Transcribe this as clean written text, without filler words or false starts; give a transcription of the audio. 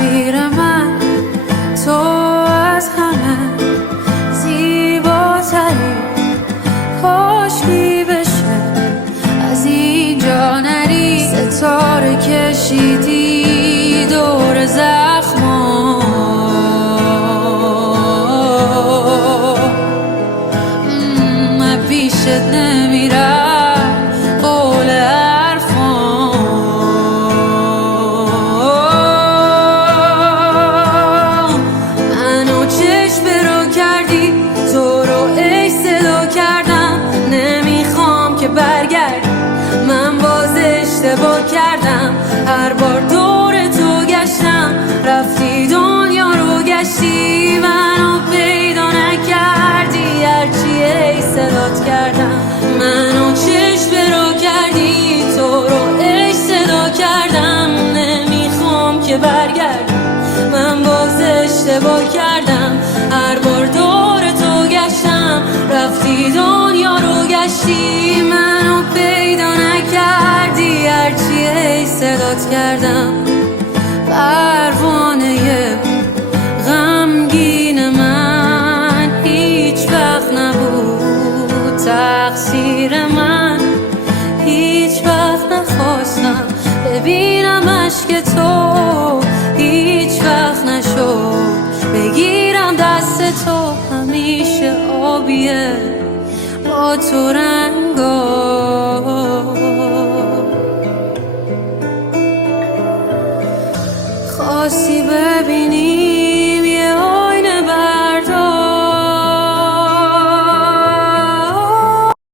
تصویر من تو از همه زیباتری، کاشکی بشه از اینجا نری. ستاره کشیدی دور زخما، من پیشت نمیرم قول حرفام. منو چشم رو کردی، تو رو ای صدا کردم. نمیخوام که برگردی، من باز اشتباه کردم. هر بار دور تو گشتم، رفتی دنیا رو گشتی، منو پیدا نکردی. هرچی ای صدات کردم، منو چشم رو کردی، تو رو ای صدا کردم. نمیخوام که برگردی، من باز اشتباه کردم. هر بار دور تو گشتم، رفتی دنیا رو گشتی، منو پیدا نکردی. هرچی ای صدات کردم. پروانه غمگین من هیچ وقت نبود تقصیر من. هیچ وقت نخواستم ببینم اشک تو، هیچ وقت نشد بگیرم دست تو. همیشه آبیه با تو